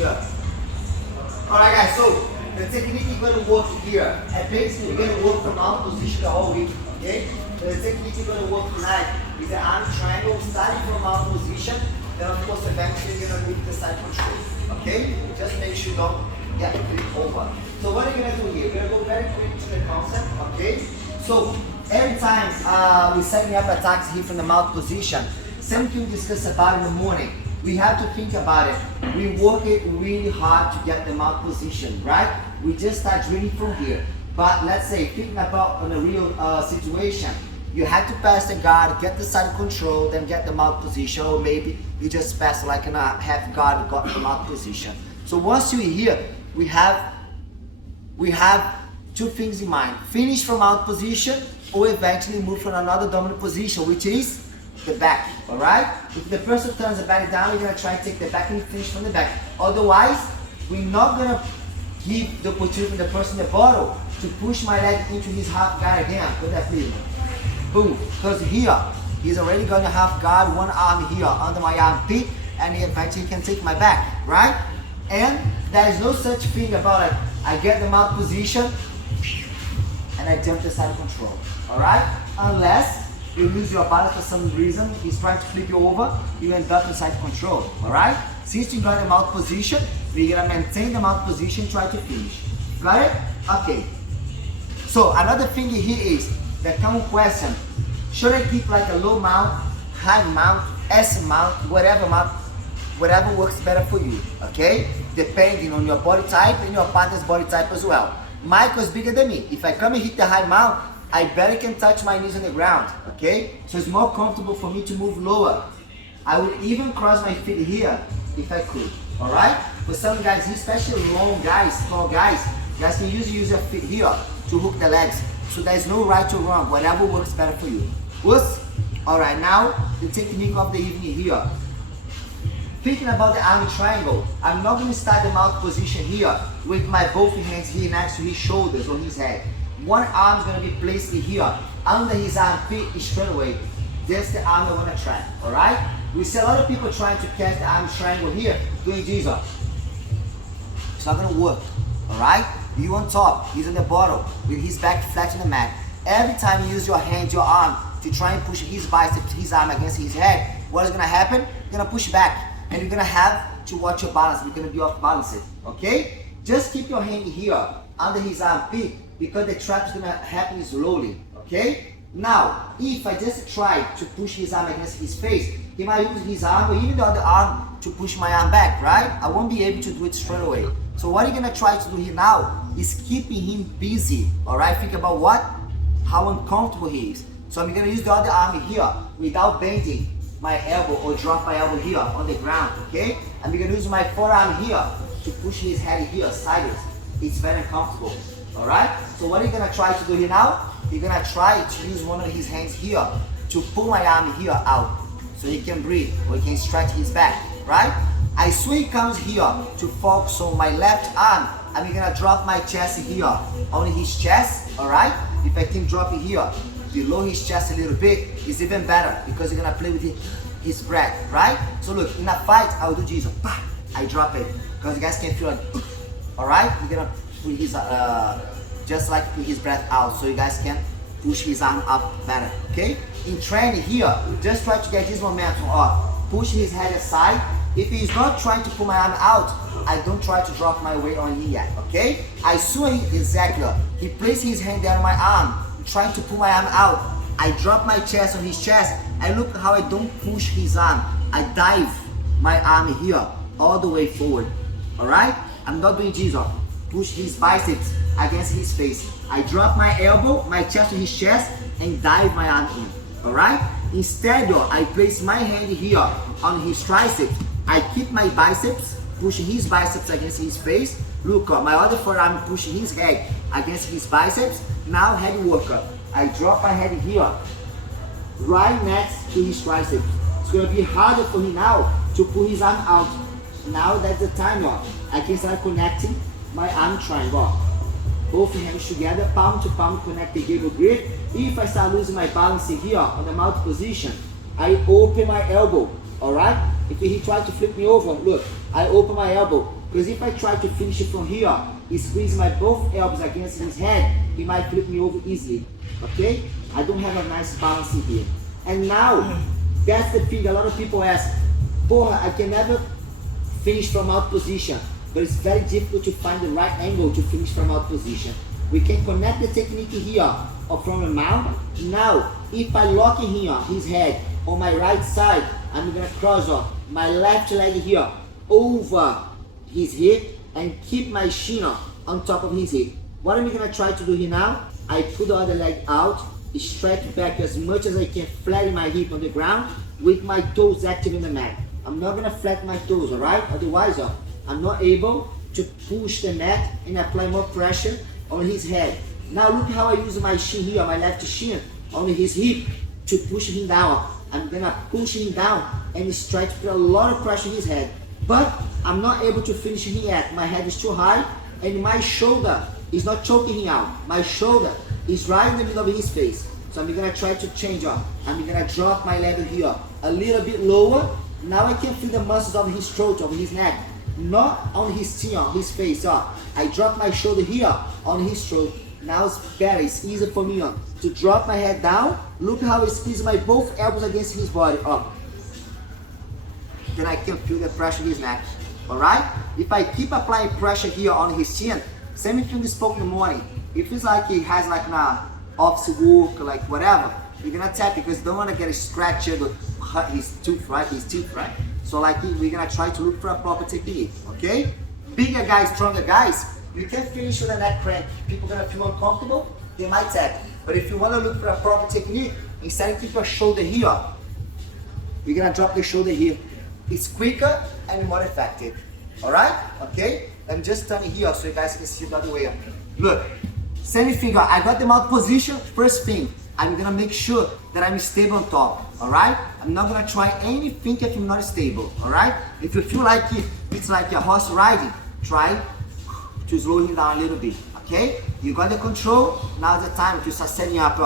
here. Alright guys, so the technique is going to work here. And basically we're going to work from our position the whole week. Okay? The technique is going to work tonight is the arm triangle starting from our position. Then of course eventually you're going to move the side control. Okay? Just make sure you don't get flip over. So what are you going to do here? We're going to go very quick to the concept. Okay? So every time we're setting up attacks here from the mouth position, same thing we discussed about in the morning. We have to think about it. We work it really hard to get the mouth position, right? We just start drilling from here. But let's say, thinking about on a real situation, you have to pass the guard, get the side control, then get the mouth position, or maybe you just pass like in a half guard and got the mouth position. So once you're here, we have two things in mind. Finish from mouth position, or eventually move from another dominant position, which is the back, all right? If the person turns the back down, we're gonna try to take the back and finish from the back. Otherwise, we're not gonna give the opportunity to the person in the bottle to push my leg into his half guard again. Put that please. Boom, because here, he's already going to half guard, one arm here under my armpit, and he eventually can take my back, right? And there is no such thing about like, I get the mouth position, and I jump the side control, all right? Unless you lose your balance for some reason, he's trying to flip you over, you end up in side control, all right? Since you got the mouth position, we're gonna maintain the mouth position, try to finish. Got it? Okay. So another thing here is the common question, should I keep like a low mount, high mount, S mount, whatever works better for you, okay? Depending on your body type and your partner's body type as well. Michael's bigger than me. If I come and hit the high mount, I barely can touch my knees on the ground, okay? So it's more comfortable for me to move lower. I would even cross my feet here if I could, all right? For some guys, especially long guys, tall guys, you guys can usually use your feet here to hook the legs. So there's no right or wrong, whatever works better for you. All right, now the technique of the evening here. Thinking about the arm triangle, I'm not going to start the mouth position here with my both hands here next to his shoulders or his head. One arm is going to be placed here under his armpit straight away. That's the arm I want to try, all right? We see a lot of people trying to catch the arm triangle here, doing this. It's not going to work, all right? You on top, he's on the bottom, with his back flat on the mat. Every time you use your hand, your arm, to try and push his biceps, his arm against his head, what is going to happen? You're going to push back, and you're going to have to watch your balance. You're going to be off balance, okay? Just keep your hand here, under his armpit, because the trap is going to happen slowly, okay? Now, if I just try to push his arm against his face, he might use his arm or even the other arm to push my arm back, right? I won't be able to do it straight away. So what you're gonna try to do here now is keeping him busy, all right? Think about what? How uncomfortable he is. So I'm gonna use the other arm here without bending my elbow or drop my elbow here on the ground, okay? I'm gonna use my forearm here to push his head here sideways. It's very uncomfortable, all right? So what you're gonna try to do here now, you're gonna try to use one of his hands here to pull my arm here out so he can breathe or he can stretch his back, right? I swing comes here to focus on my left arm. I'm gonna drop my chest here on his chest, all right? If I can drop it here below his chest a little bit, it's even better because you're gonna play with his breath, right? So look, in a fight, I'll do this. I drop it because you guys can feel like, all right? You're gonna put his, just like put his breath out so you guys can push his arm up better, okay? In training here, just try to get this momentum off. Push his head aside. If he's not trying to pull my arm out, I don't try to drop my weight on him yet, okay? I swing exactly. He places his hand down on my arm, trying to pull my arm out. I drop my chest on his chest, and look how I don't push his arm. I dive my arm here, all the way forward, all right? I'm not doing this, push his biceps against his face. I drop my elbow, my chest on his chest, and dive my arm in, all right? Instead, I place my hand here on his triceps. I keep my biceps, pushing his biceps against his face. Look, my other forearm pushing his head against his biceps. Now head worker. I drop my head here, right next to his triceps. It's gonna be harder for me now to pull his arm out. Now that's the time, I can start connecting my arm triangle. Both hands together, palm to palm, connect the gable grip. If I start losing my balance here on the mouth position, I open my elbow, all right? If he tries to flip me over, look, I open my elbow, Because if I try to finish it from here, he squeeze my both elbows against his head, he might flip me over easily. Okay? I don't have a nice balance in here. And now, that's the thing a lot of people ask, porra, I can never finish from out position, but it's very difficult to find the right angle to finish from out position. We can connect the technique here or from a mount. Now, if I lock in here, his head on my right side, I'm gonna cross off my left leg here over his hip and keep my shin on top of his hip. What am I gonna try to do here now? I put the other leg out, stretch back as much as I can, flatten my hip on the ground with my toes active in the mat. I'm not gonna flatten my toes, alright? Otherwise, I'm not able to push the mat and apply more pressure on his head. Now look how I use my shin here, my left shin on his hip to push him down. I'm gonna push him down and try to put a lot of pressure on his head. But I'm not able to finish him yet. My head is too high and my shoulder is not choking him out. My shoulder is right in the middle of his face. So I'm gonna try to change up. I'm gonna drop my level here a little bit lower. Now I can feel the muscles of his throat, of his neck, not on his chin, on his face. I drop my shoulder here on his throat. Now it's better, it's easier for me to drop my head down. Look how I squeeze my both elbows against his body up. Then I can feel the pressure in his neck. Alright? If I keep applying pressure here on his chin, same thing we spoke in the morning. If it's like he has like an office work or like whatever, you're gonna tap because you don't want to get a scratch or hurt his tooth, right? His teeth, right? So like we're gonna try to look for a proper technique, okay? Bigger guys, stronger guys, you can finish with a neck crank. People gonna feel uncomfortable, they might tap. But if you wanna look for a proper technique, instead of keep your shoulder here, we're gonna drop the shoulder here. It's quicker and more effective. Alright? Okay? I'm just turning here so you guys can see the other way. Look, same finger, I got the mouth position, first thing, I'm gonna make sure that I'm stable on top, alright? I'm not gonna try anything if I'm not stable, alright? If you feel like it's like a horse riding, try to slow him down a little bit, okay? You got the control, now's the time to start setting up.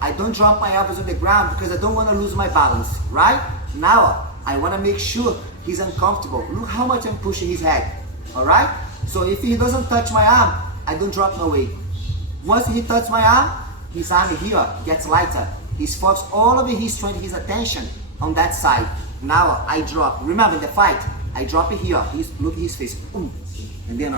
I don't drop my elbows on the ground because I don't wanna lose my balance, right? Now, I wanna make sure he's uncomfortable. Look how much I'm pushing his head, alright? So if he doesn't touch my arm, I don't drop no weight. Once he touches my arm, his arm here gets lighter. He's focused all of his strength, his attention on that side. Now I drop. Remember the fight, I drop it here. Look at his face. And then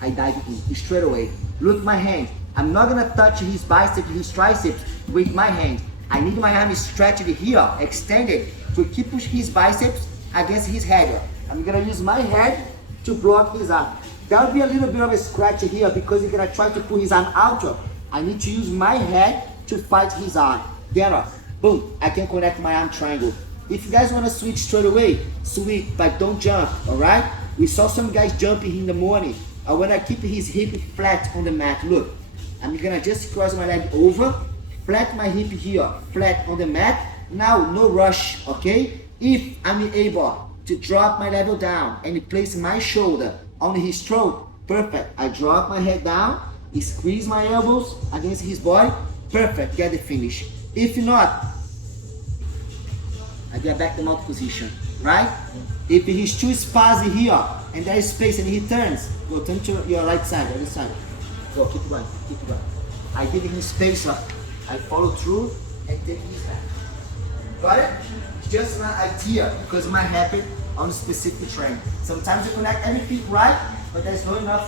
I dive in straight away. Look my hand. I'm not gonna touch his biceps, his triceps with my hand. I need my arm stretched here, extended, to keep pushing his biceps against his head. I'm gonna use my head to block his arm. There'll be a little bit of a scratch here because he's gonna try to pull his arm out. I need to use my head to fight his arm. Then, boom, I can connect my arm triangle. If you guys wanna switch straight away, switch, but don't jump, alright? We saw some guys jumping in the morning. I wanna keep his hip flat on the mat. Look, I'm gonna just cross my leg over, flat my hip here, flat on the mat. Now, no rush, okay? If I'm able to drop my level down and place my shoulder on his throat, perfect. I drop my head down, squeeze my elbows against his body, perfect, get the finish. If not, I get back to mount position, right? If he's too spazzy here and there is space and he turns, go turn to your right side, other side. Go, keep going, keep going. I give him space, I follow through and take his back. Got it? Just an idea because it might happen on a specific train. Sometimes you connect everything right, but there's not enough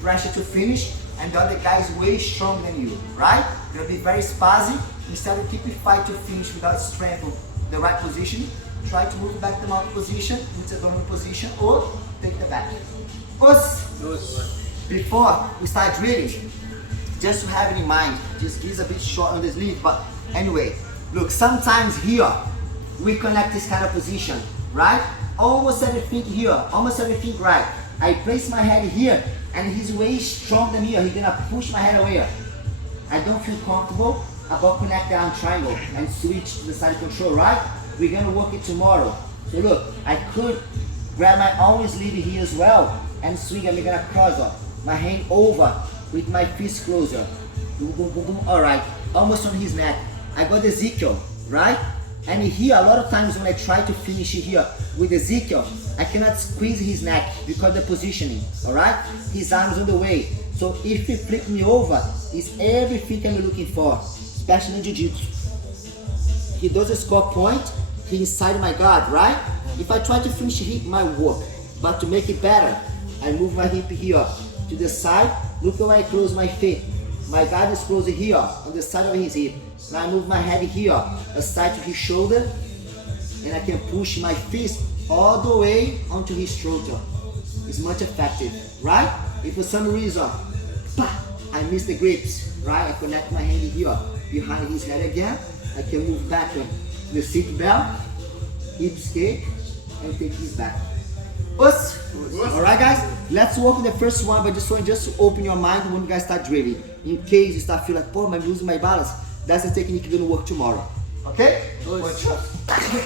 pressure to finish and the other guy is way stronger than you, right? You're gonna be very spazzy. Instead of keeping fight to finish without strength or the right position, try to move back to mount position, into the dominant position, or take the back. Before we start drilling, just to have it in mind, just is a bit short on the sleeve, but anyway, look, sometimes here, we connect this kind of position, right? Almost everything here, almost everything right. I place my head here, and he's way stronger than me. He's gonna push my head away. I don't feel comfortable about connect the arm triangle and switch to the side control, right? We're gonna work it tomorrow. So look, I could grab my arm sleeve here as well and swing. I'm gonna cross up my hand over with my fist closer. Boom, boom, boom, boom. All right, almost on his neck. I got Ezekiel, right? And here, a lot of times when I try to finish here with Ezekiel, I cannot squeeze his neck because of the positioning, all right? His arms on the way. So if he flip me over, it's everything I'm looking for, especially in Jiu-Jitsu. He doesn't score point, he inside my guard, right? If I try to finish hip, my work. But to make it better, I move my hip here to the side. Look how I close my feet. My guard is closed here on the side of his hip. Now I move my head here, aside to his shoulder, and I can push my fist all the way onto his shoulder. It's much effective, right? If for some reason, I miss the grips, right? I connect my hand here behind his head again. I can move back to the seat belt, hip escape, and take his back. Us. Alright guys, let's work on the first one, but just to open your mind when you guys start drilling. In case you start feeling like, I'm losing my balance, that's the technique you're gonna work tomorrow. Okay?